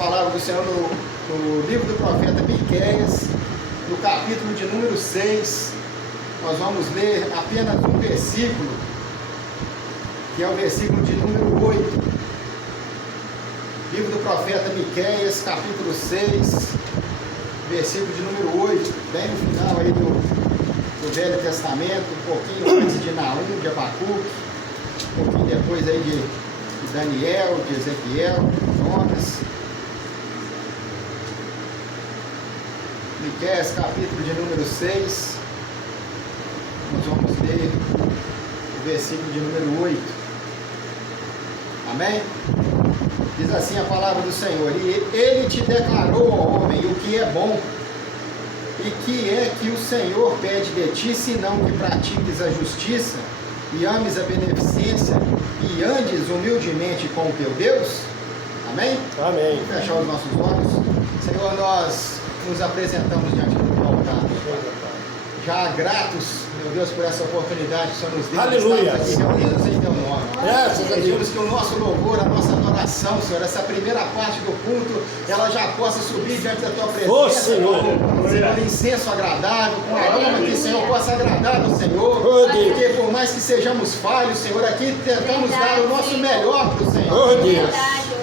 palavra do Senhor no livro do profeta Miqueias, no capítulo de número 6. Nós vamos ler apenas um versículo, que é o versículo de número 8. Livro do profeta Miqueias, capítulo 6, versículo de número 8, bem no final aí do Velho Testamento, um pouquinho antes de Naum, de Abacuque, um pouquinho depois aí de Daniel, de Ezequiel, Jonas. Miqueias, capítulo de número 6, nós vamos ler o versículo de número 8. Amém? Diz assim a palavra do Senhor: e ele te declarou, ó homem, o que é bom, e que é que o Senhor pede de ti, senão que pratiques a justiça, e ames a beneficência, e andes humildemente com o teu Deus? Amém? Amém. Vamos fechar os nossos olhos. Senhor, nós nos apresentamos diante do teu altar, já gratos, meu Deus, por essa oportunidade que o Senhor nos deu. Aleluia. Aqui reunidos em teu nome. Graças a Deus. Pedimos que o nosso louvor, a nossa adoração, Senhor, essa primeira parte do culto, ela já possa subir diante da tua presença. Ô, Senhor. Senhor, incenso agradável, com aroma que o Senhor possa agradar ao Senhor. Ô, Deus. Porque por mais que sejamos falhos, Senhor, aqui tentamos dar o nosso melhor para o Senhor. Ô, Deus.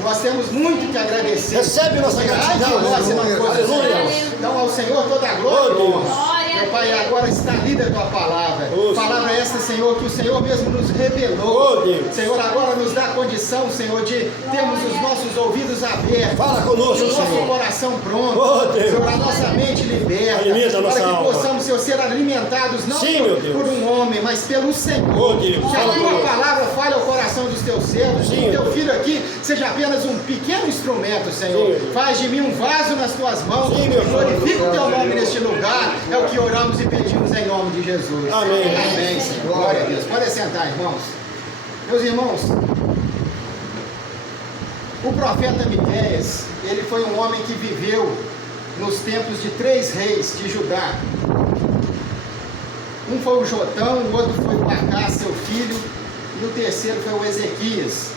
Nós temos muito que agradecer. Recebe nossa Porque, ai de gratidão. nós, se não fosse Aleluia. assim. Então ao Senhor toda a glória. Ô, Deus. Meu Pai, agora está lida a tua palavra. Ô, Palavra esta, Senhor, que o Senhor mesmo nos revelou. Ô, Deus. Senhor, agora nos dá a condição, Senhor, de termos os nossos ouvidos abertos. Fala conosco, o nosso Senhor. coração pronto. Ô, Deus. Senhor, a nossa mente liberta. Alimenta a nossa para que alma. possamos, Senhor, ser alimentados não Sim, meu Deus. por um homem, mas pelo Senhor. Ô, Deus. Que a Fala tua conosco. palavra fale ao coração dos teus servos. Sim, Que o teu Deus. filho aqui seja apenas um pequeno instrumento, Senhor. Sim, Deus. Faz de mim um vaso nas tuas mãos. Sim, meu Glorifica o teu Deus. nome neste lugar. É o que oramos e pedimos em nome de Jesus. Amém. Amém, Senhor. Glória a Deus. Pode sentar, irmãos. Meus irmãos, o profeta Miqueias, ele foi um homem que viveu nos tempos de 3 reis de Judá. Um foi o Jotão, o outro foi o Acás, seu filho, e o terceiro foi o Ezequias.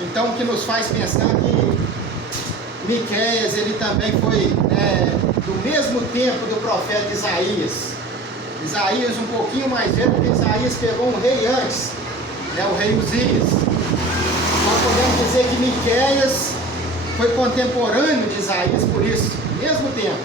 Então, o que nos faz pensar que Miqueias, ele também foi do mesmo tempo do profeta Isaías. Isaías um pouquinho mais velho, porque Isaías pegou um rei antes, o rei Uzias. Nós podemos dizer que Miqueias foi contemporâneo de Isaías por isso, mesmo tempo.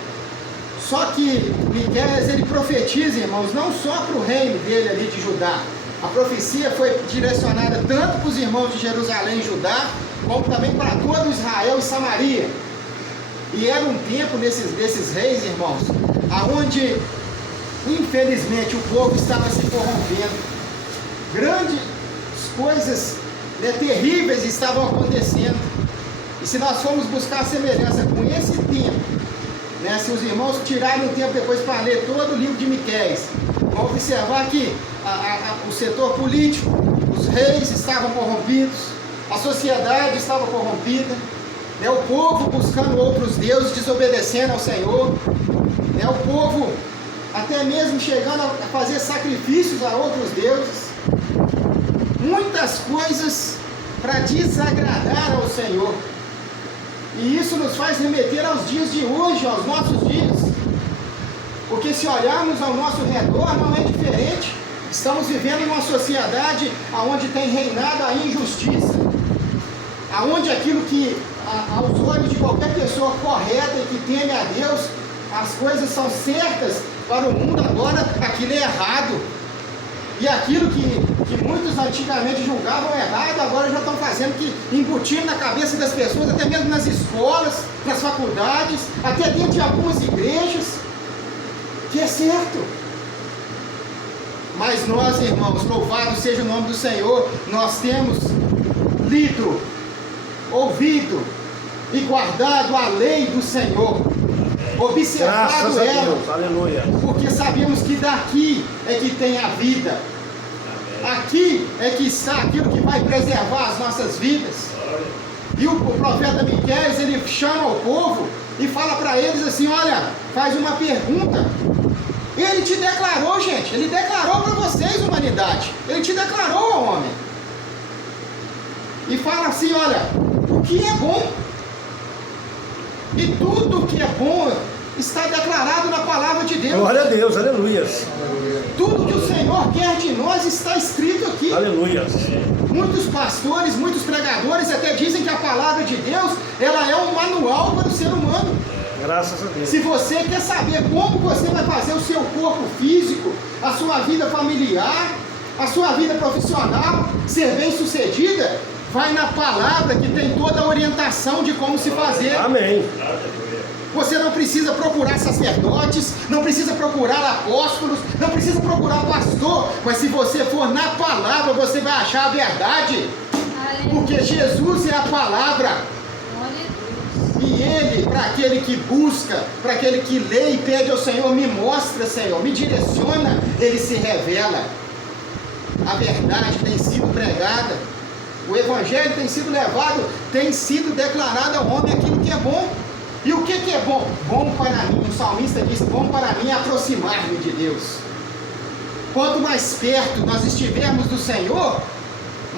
Só que Miqueias, ele profetiza, irmãos, não só para o reino dele ali de Judá. A profecia foi direcionada tanto para os irmãos de Jerusalém e Judá, como também para todo Israel e Samaria. E era um tempo desses reis, irmãos, aonde, infelizmente, o povo estava se corrompendo. Grandes coisas terríveis estavam acontecendo. E se nós formos buscar semelhança com esse tempo, se os irmãos tirarem um tempo depois para ler todo o livro de Miqueias, vão observar que o setor político, os reis estavam corrompidos, a sociedade estava corrompida, o povo buscando outros deuses, desobedecendo ao Senhor, o povo até mesmo chegando a fazer sacrifícios a outros deuses, muitas coisas para desagradar ao Senhor. E isso nos faz remeter aos dias de hoje, aos nossos dias. Porque se olharmos ao nosso redor, não é diferente. Estamos vivendo numa sociedade onde tem reinado a injustiça. Onde aquilo que, aos olhos de qualquer pessoa correta e que teme a Deus, as coisas são certas para o mundo, agora aquilo é errado. E aquilo que muitos antigamente julgavam errado, agora já estão fazendo, que embutindo na cabeça das pessoas, até mesmo nas escolas, nas faculdades, até dentro de algumas igrejas, que é certo. Mas nós, irmãos, louvado seja o nome do Senhor, nós temos lido, ouvido e guardado a lei do Senhor, observado Graças a ela, Deus. Aleluia. porque sabemos que daqui é que tem a vida. Aqui é que está aquilo que vai preservar as nossas vidas. E o profeta Miqueias, ele chama o povo e fala para eles assim: olha, faz uma pergunta. Ele te declarou, gente, ele declarou para vocês, humanidade. Ele te declarou ao homem. E fala assim: olha, o que é bom? E tudo que é bom está declarado na palavra de Deus. Glória a Deus, aleluia. Tudo que o Senhor quer de nós está escrito aqui. Aleluia. Muitos pastores, muitos pregadores até dizem que a palavra de Deus, ela é um manual para o ser humano. Graças a Deus. Se você quer saber como você vai fazer o seu corpo físico, a sua vida familiar, a sua vida profissional ser bem sucedida, vai na palavra que tem toda a orientação de como se fazer. Amém. Você não precisa procurar sacerdotes, não precisa procurar apóstolos, não precisa procurar pastor, mas se você for na palavra, você vai achar a verdade. Porque Jesus é a palavra. E Ele, para aquele que busca, para aquele que lê e pede ao Senhor, me mostra, Senhor, me direciona, Ele se revela. A verdade tem sido pregada, o Evangelho tem sido levado, tem sido declarado ao homem aquilo que é bom. E o que é bom? Bom para mim, o salmista diz, bom para mim é aproximar-me de Deus. Quanto mais perto nós estivermos do Senhor,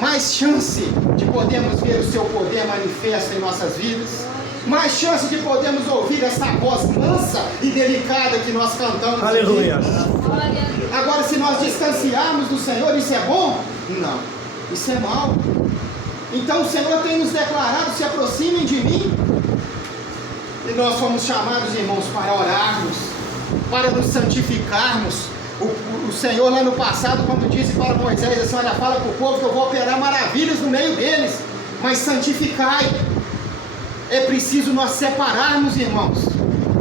mais chance de podermos ver o seu poder manifesto em nossas vidas, mais chance de podermos ouvir essa voz mansa e delicada que nós cantamos. Aleluia. Agora, se nós distanciarmos do Senhor, isso é bom? Não, isso é mal. Então o Senhor tem nos declarado, se aproximem de mim. E nós fomos chamados, irmãos, para orarmos, para nos santificarmos. O Senhor lá no passado, quando disse para Moisés assim, olha, fala para o povo que eu vou operar maravilhas no meio deles, mas santificai. É preciso nós separarmos, irmãos.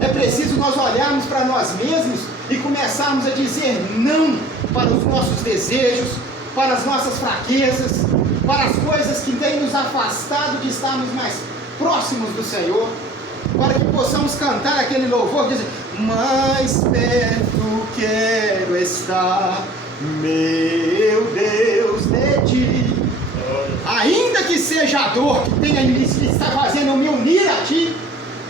É preciso nós olharmos para nós mesmos e começarmos a dizer não para os nossos desejos, para as nossas fraquezas, para as coisas que têm nos afastado de estarmos mais próximos do Senhor, para que possamos cantar aquele louvor, dizer, mais perto quero estar, meu Deus, de ti. Ainda que seja a dor que está fazendo eu me unir a ti,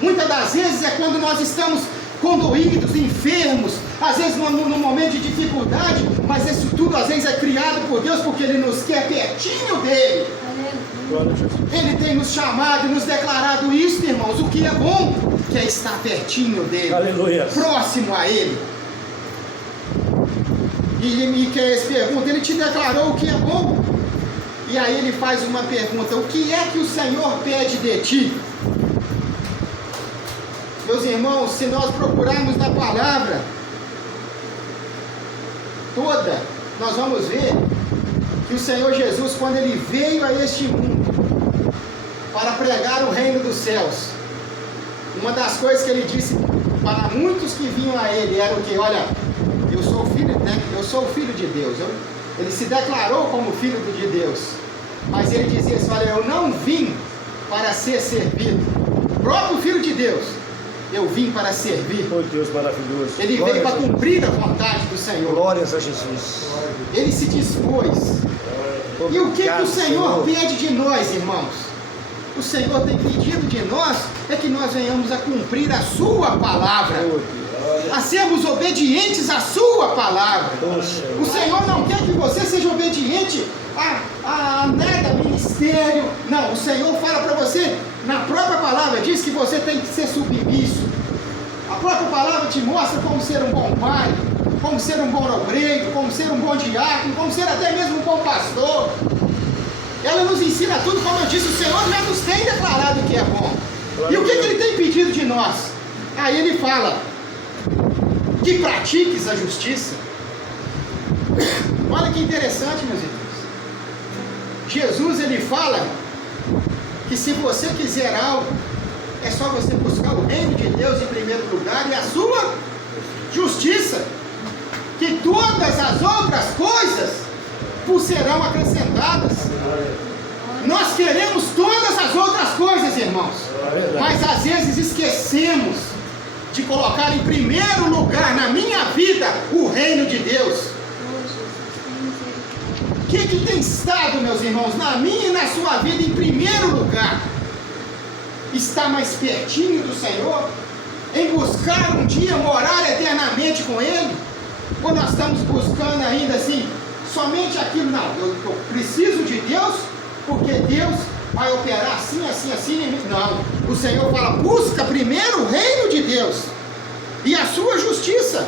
muitas das vezes é quando nós estamos condoídos, enfermos, às vezes num momento de dificuldade, mas isso tudo às vezes é criado por Deus, porque Ele nos quer pertinho dEle. Ele tem nos chamado e nos declarado isso, irmãos, o que é bom, que é estar pertinho dEle, Aleluia. próximo a Ele. E Miqueias pergunta, Ele te declarou o que é bom? E aí ele faz uma pergunta, o que é que o Senhor pede de ti? Meus irmãos, se nós procurarmos na palavra toda, nós vamos ver que o Senhor Jesus, quando Ele veio a este mundo para pregar o reino dos céus, uma das coisas que Ele disse para muitos que vinham a Ele era o que? Olha, eu sou filho, né? Eu sou o filho de Deus. Ele se declarou como filho de Deus, mas Ele dizia assim, olha, eu não vim para ser servido. O próprio Filho de Deus, eu vim para servir. Oh, Deus maravilhoso. Ele veio para cumprir a vontade do Senhor. Glórias a Jesus. Ele se dispôs. E o que o Senhor pede de nós, irmãos? O Senhor tem pedido de nós é que nós venhamos a cumprir a sua palavra, a sermos obedientes à sua palavra. O Senhor não quer que você seja obediente a nada, ministério. Não, o Senhor fala para você, na própria palavra diz que você tem que ser submisso. A própria palavra te mostra como ser um bom pai, como ser um bom obreiro, como ser um bom diácono, como ser até mesmo um bom pastor. Ela nos ensina tudo, como eu disse, o Senhor já nos tem declarado o que é bom. E o que Ele tem pedido de nós? Aí Ele fala, que pratiques a justiça. Olha que interessante, meus irmãos. Jesus, Ele fala que se você quiser algo, é só você buscar o reino de Deus em primeiro lugar e a sua justiça, que todas as outras coisas vos serão acrescentadas. Nós queremos todas as outras coisas, irmãos, mas às vezes esquecemos de colocar em primeiro lugar na minha vida o reino de Deus. O que tem estado, meus irmãos, na minha e na sua vida em primeiro lugar? Está mais pertinho do Senhor? Em buscar um dia morar eternamente com Ele? Ou nós estamos buscando ainda assim, somente aquilo? Não, eu preciso de Deus, porque Deus vai operar assim, assim, assim. Não. O Senhor fala, busca primeiro o reino de Deus e a sua justiça.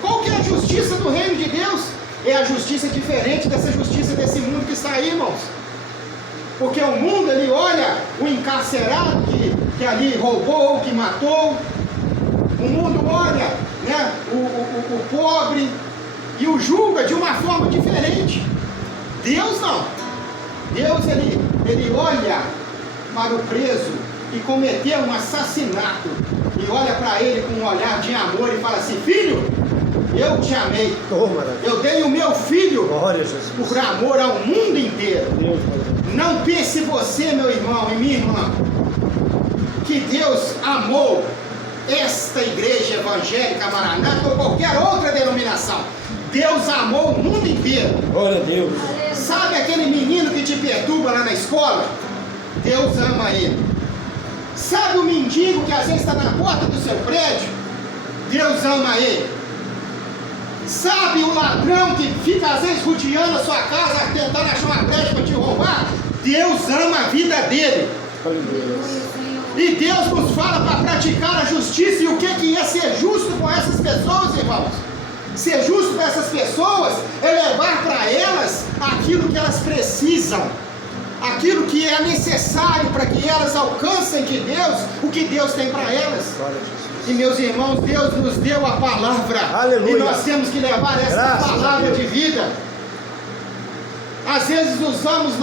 Qual que é a justiça do reino de Deus? É a justiça diferente dessa justiça desse mundo que está aí, irmãos. Porque o mundo, ele olha o encarcerado que ali roubou, que matou. O mundo olha, né, o pobre e o julga de uma forma diferente. Deus não. Deus, ele olha para o preso que cometeu um assassinato e olha para ele com um olhar de amor e fala assim, filho, eu te amei. Eu dei o meu filho por amor ao mundo inteiro. Não pense você, meu irmão e minha irmã, que Deus amou esta igreja evangélica Maranata ou qualquer outra denominação. Deus amou o mundo inteiro. Glória a Deus. Sabe aquele menino que te perturba lá na escola? Deus ama ele. Sabe o mendigo que às vezes está na porta do seu prédio? Deus ama ele. Sabe o ladrão que fica às vezes rodeando a sua casa, tentando achar uma brecha para te roubar? Deus ama a vida dele. E Deus nos fala para praticar a justiça. E o que é ser justo com essas pessoas, irmãos? Ser justo com essas pessoas é levar para elas aquilo que elas precisam, aquilo que é necessário para que elas alcancem de Deus o que Deus tem para elas. E meus irmãos, Deus nos deu a palavra. Aleluia. E nós temos que levar essa palavra de vida. Às vezes usamos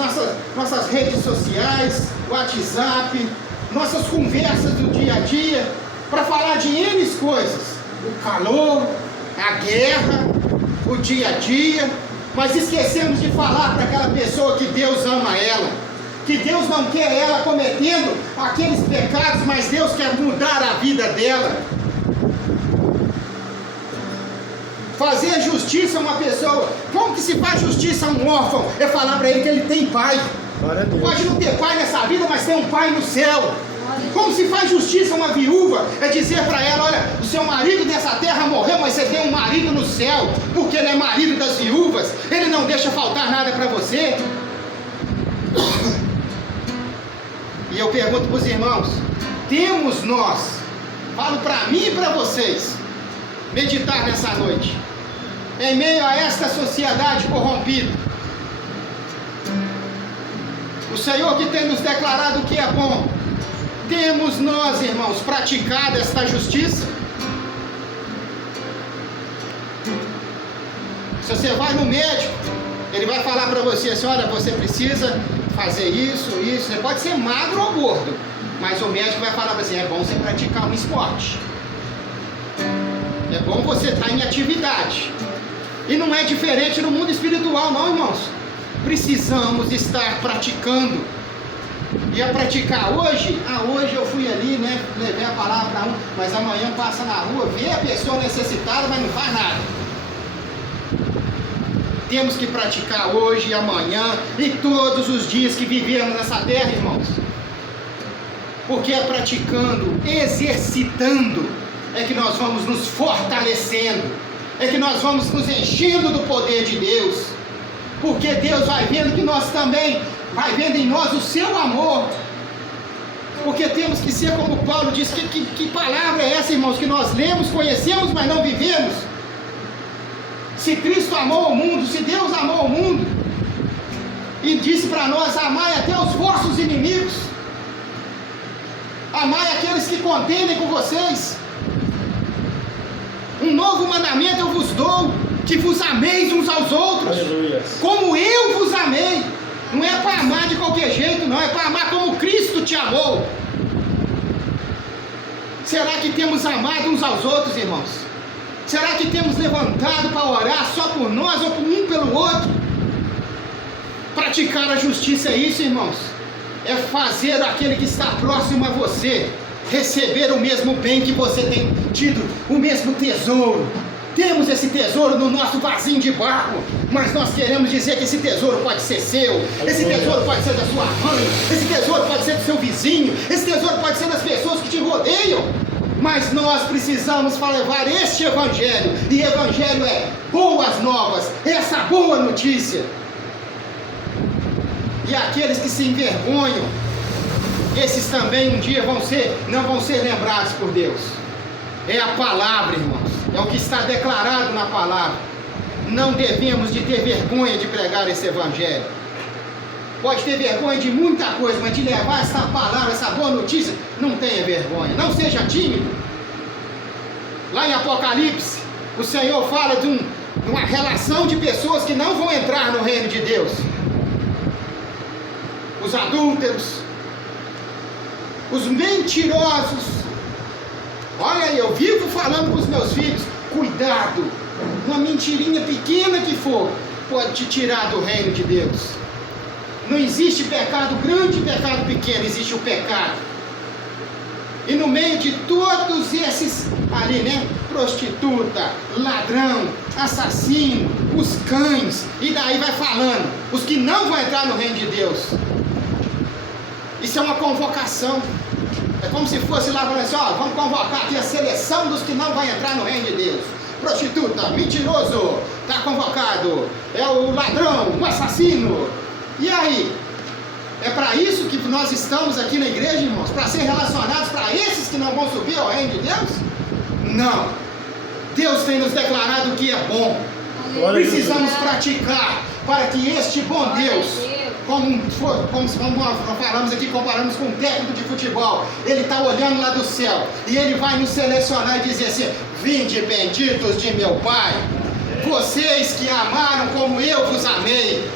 nossas redes sociais, WhatsApp, nossas conversas do dia a dia para falar de N coisas. O calor, a guerra, o dia a dia, mas esquecemos de falar para aquela pessoa que Deus ama ela, que Deus não quer ela cometendo aqueles pecados, mas Deus quer mudar a vida dela. Fazer justiça a uma pessoa, como que se faz justiça a um órfão? É falar para ele que ele tem pai. Pode não ter pai nessa vida, mas tem um pai no céu. Como se faz justiça a uma viúva? É dizer para ela, olha, o seu marido dessa terra morreu, mas você tem um marido no céu, porque ele é marido das viúvas, ele não deixa faltar nada para você. E eu pergunto para os irmãos, temos nós, falo para mim e para vocês, meditar nessa noite, em meio a esta sociedade corrompida, o Senhor que tem nos declarado o que é bom, temos nós, irmãos, praticado esta justiça? Se você vai no médico, ele vai falar para você assim, olha, você precisa fazer isso, você pode ser magro ou gordo, mas o médico vai falar para você, é bom você praticar um esporte, é bom você estar em atividade. E não é diferente no mundo espiritual não, irmãos. Precisamos estar praticando. E a praticar hoje, hoje eu fui ali, né, levei a palavra para um, mas amanhã passa na rua, vê a pessoa necessitada, mas não faz nada. Temos que praticar hoje e amanhã e todos os dias que vivemos nessa terra, irmãos. Porque é praticando, exercitando, é que nós vamos nos fortalecendo, é que nós vamos nos enchendo do poder de Deus. Porque Deus vai vendo que nós também, vai vendo em nós o seu amor. Porque temos que ser como Paulo diz, que palavra é essa, irmãos, que nós lemos, conhecemos, mas não vivemos? Se Cristo amou o mundo, se Deus amou o mundo, e disse para nós, amai até os vossos inimigos, amai aqueles que contendem com vocês, um novo mandamento eu vos dou, que vos ameis uns aos outros, aleluia, como eu vos amei. Não é para amar de qualquer jeito, não, é para amar como Cristo te amou. Será que temos amado uns aos outros, irmãos? Será que temos levantado para orar só por nós ou por um pelo outro? Praticar a justiça é isso, irmãos. É fazer aquele que está próximo a você receber o mesmo bem que você tem tido, o mesmo tesouro. Temos esse tesouro no nosso vasinho de barro, mas nós queremos dizer que esse tesouro pode ser seu, esse tesouro pode ser da sua mãe, esse tesouro pode ser do seu vizinho, esse tesouro pode ser das pessoas que te rodeiam. Mas nós precisamos levar este evangelho, e evangelho é boas novas, essa boa notícia. E aqueles que se envergonham, esses também um dia não vão ser lembrados por Deus. É a palavra, irmãos. É o que está declarado na palavra. Não devemos de ter vergonha de pregar esse evangelho. Pode ter vergonha de muita coisa, mas de levar essa palavra, essa boa notícia, não tenha vergonha. Não seja tímido. Lá em Apocalipse, o Senhor fala de uma relação de pessoas que não vão entrar no reino de Deus. Os adúlteros, os mentirosos. Olha aí, eu vivo falando com os meus filhos, cuidado, uma mentirinha pequena que for, pode te tirar do reino de Deus. Não existe pecado grande e pecado pequeno, existe o pecado. E no meio de todos esses ali, né? Prostituta, ladrão, assassino, os cães, e daí vai falando, os que não vão entrar no reino de Deus. Isso é uma convocação. É como se fosse lá falando assim, ó, vamos convocar aqui a seleção dos que não vão entrar no reino de Deus. Prostituta, mentiroso, está convocado. É o ladrão, o assassino. E aí? É para isso que nós estamos aqui na igreja, irmãos? Para ser relacionados para esses que não vão subir ao reino de Deus? Não. Deus tem nos declarado o que é bom. Precisamos praticar para que este bom Deus, como nós falamos aqui, comparamos com um técnico de futebol, ele está olhando lá do céu e ele vai nos selecionar e dizer assim: vinde benditos de meu Pai, vocês que amaram como eu vos amei,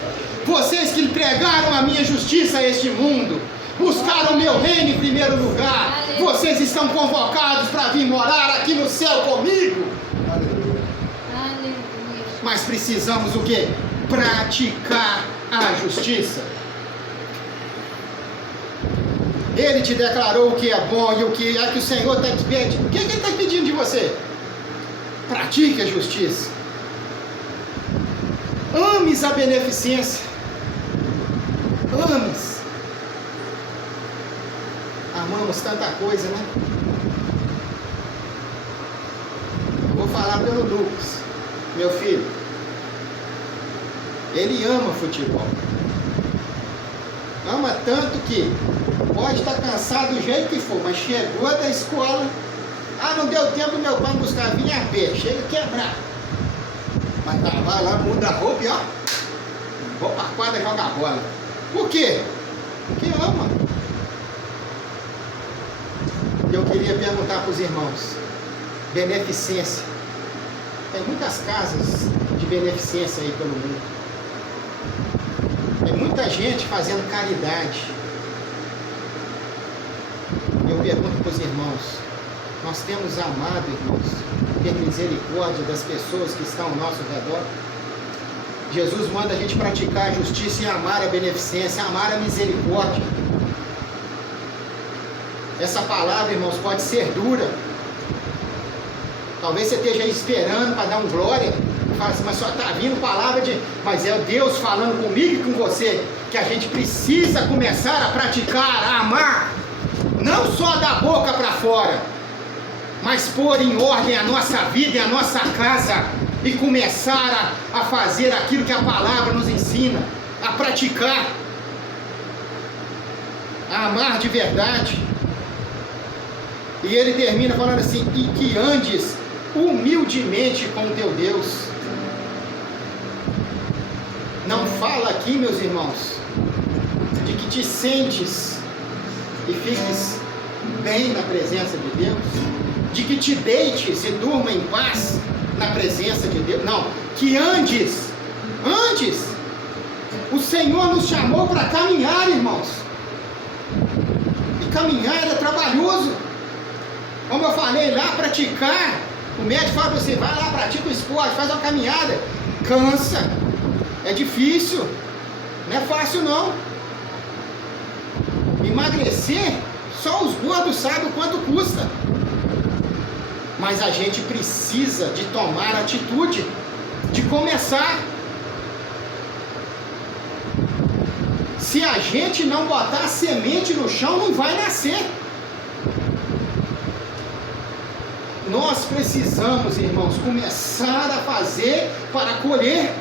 vocês que pregaram a minha justiça a este mundo, buscaram o meu reino em primeiro lugar, vocês estão convocados para vir morar aqui no céu comigo. Mas precisamos o quê? Praticar a justiça. Ele te declarou o que é bom e o que é que o Senhor está te pedindo. O que ele está pedindo de você? Pratique a justiça. Ames a beneficência. Ames. Amamos tanta coisa, né? Eu vou falar pelo Lucas, meu filho. Ele ama futebol. Ama tanto que pode estar cansado do jeito que for, mas chegou da escola, não deu tempo do meu pai buscar, vinha a pé, chega a quebrar. Mas vai lá, muda a roupa e ó, vou para a quadra jogar bola. Por quê? Porque ama. Eu queria perguntar para os irmãos, beneficência. Tem muitas casas de beneficência aí pelo mundo. Tem muita gente fazendo caridade. Eu pergunto para os irmãos, nós temos amado, irmãos, ter misericórdia das pessoas que estão ao nosso redor? Jesus manda a gente praticar a justiça e amar a beneficência, amar a misericórdia. Essa palavra, irmãos, pode ser dura. Talvez você esteja aí esperando para dar um glória. Fala assim, mas só está vindo palavra de... Mas é Deus falando comigo e com você, que a gente precisa começar a praticar, a amar. Não só da boca para fora, mas pôr em ordem a nossa vida e a nossa casa. E começar a fazer aquilo que a palavra nos ensina. A praticar. A amar de verdade. E ele termina falando assim, e que andes humildemente com o teu Deus. Não fala aqui, meus irmãos, de que te sentes e fiques bem na presença de Deus, de que te deites e durma em paz na presença de Deus. Não, que antes. O Senhor nos chamou para caminhar, irmãos. E caminhar é trabalhoso. Como eu falei lá, praticar. O médico fala para você, vai lá, pratica o esporte, faz uma caminhada. Cansa. É difícil. Não é fácil não. Emagrecer, só os gordos sabem o quanto custa. Mas a gente precisa de tomar atitude, de começar. Se a gente não botar a semente no chão, não vai nascer. Nós precisamos, irmãos, começar a fazer para colher.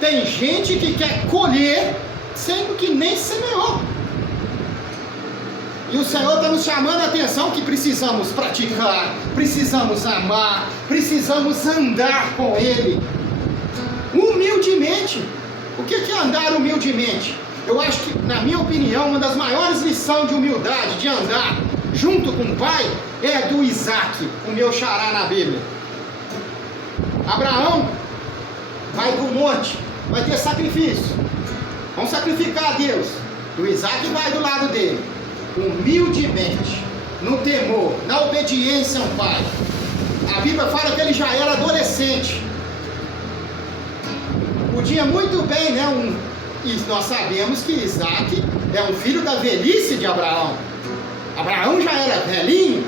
Tem gente que quer colher sendo que nem semeou. E o Senhor está nos chamando a atenção que precisamos praticar, precisamos amar, precisamos andar com Ele, humildemente. O que é andar humildemente? Eu acho que, na minha opinião, uma das maiores lições de humildade, de andar junto com o Pai, é do Isaac, o meu xará na Bíblia. Abraão vai para o monte, vai ter sacrifício, vão sacrificar a Deus. O Isaac vai do lado dele, humildemente, no temor, na obediência ao Pai. A Bíblia fala que ele já era adolescente. Podia muito bem, né? E nós sabemos que Isaac é um filho da velhice de Abraão. Abraão já era velhinho,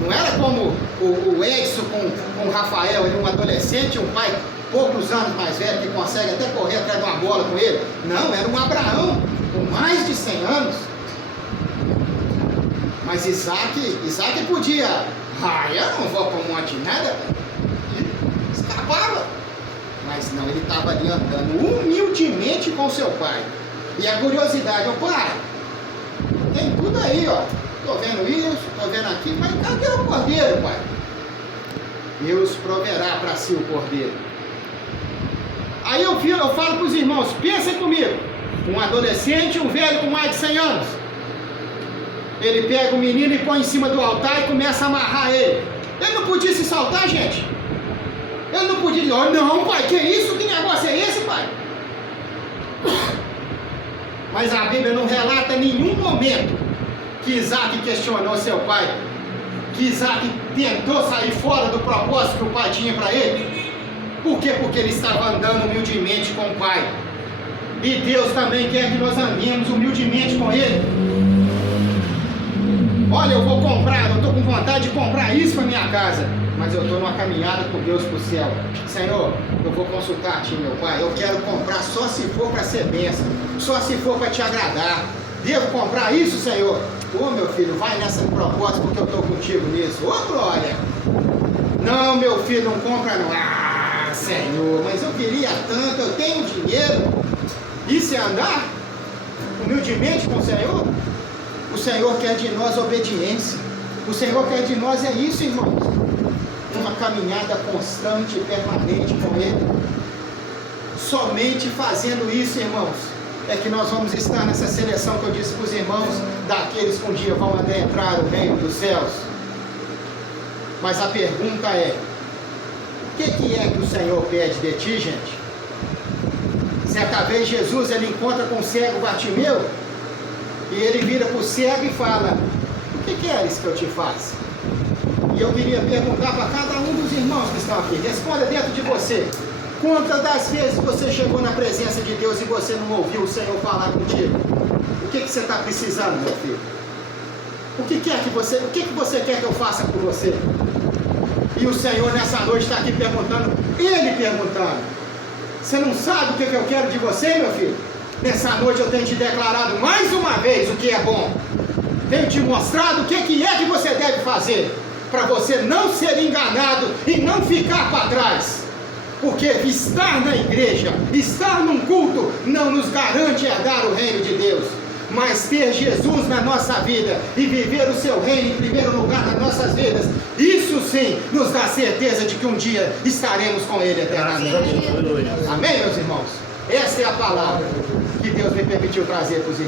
não era como o Edson com o Rafael, ele é um adolescente, um pai poucos anos mais velho, que consegue até correr atrás de uma bola com ele. Não, era um Abraão com mais de 100 anos. Mas Isaac podia, eu não vou para o monte nada, escapava. Mas não, ele estava ali andando humildemente com seu pai. E a curiosidade, pai, tem tudo aí, ó. Estou vendo isso, estou vendo aqui, mas cadê o cordeiro, pai? Deus proverá para si o cordeiro. Aí eu falo para os irmãos, pensem comigo, um adolescente, um velho com mais de 100 anos. Ele pega o menino e põe em cima do altar e começa a amarrar ele. Ele não podia se soltar, gente? Ele não podia dizer, não, pai, que isso? Que negócio é esse, pai? Mas a Bíblia não relata nenhum momento que Isaac questionou seu pai, que Isaac tentou sair fora do propósito que o pai tinha para ele. Por quê? Porque ele estava andando humildemente com o pai. E Deus também quer que nós andemos humildemente com ele. Olha, eu vou comprar, eu estou com vontade de comprar isso para minha casa, mas eu estou numa caminhada com Deus para o céu. Senhor, eu vou consultar a ti, meu pai. Eu quero comprar só se for para ser bênção, só se for para te agradar. Devo comprar isso, Senhor? Meu filho, vai nessa propósito porque eu estou contigo nisso. Glória! Não, meu filho, não compra não. Senhor, mas eu queria tanto, eu tenho dinheiro. Isso é andar humildemente com o Senhor? O Senhor quer de nós obediência. O Senhor quer de nós isso, irmãos. Uma caminhada constante e permanente com Ele. Somente fazendo isso, irmãos, é que nós vamos estar nessa seleção que eu disse para os irmãos, daqueles que um dia vão adentrar o reino dos céus. Mas a pergunta é, o que é que o Senhor pede de ti, gente? Certa vez Jesus, ele encontra com o cego Bartimeu, e ele vira para o cego e fala, o que queres que eu te faça? E eu queria perguntar para cada um dos irmãos que estão aqui, responda dentro de você. Quantas das vezes você chegou na presença de Deus e você não ouviu o Senhor falar contigo? O que você está precisando, meu filho? O que você quer que eu faça por você? E o Senhor nessa noite está aqui perguntando, Ele perguntando, você não sabe o que eu quero de você, meu filho? Nessa noite eu tenho te declarado mais uma vez o que é bom. Tenho te mostrado o que é que você deve fazer para você não ser enganado e não ficar para trás. Porque estar na igreja, estar num culto, não nos garante herdar o reino de Deus. Mas ter Jesus na nossa vida e viver o seu reino em primeiro lugar nas nossas vidas, isso sim nos dá certeza de que um dia estaremos com Ele eternamente. Amém, meus irmãos? Essa é a palavra que Deus me permitiu trazer para os irmãos.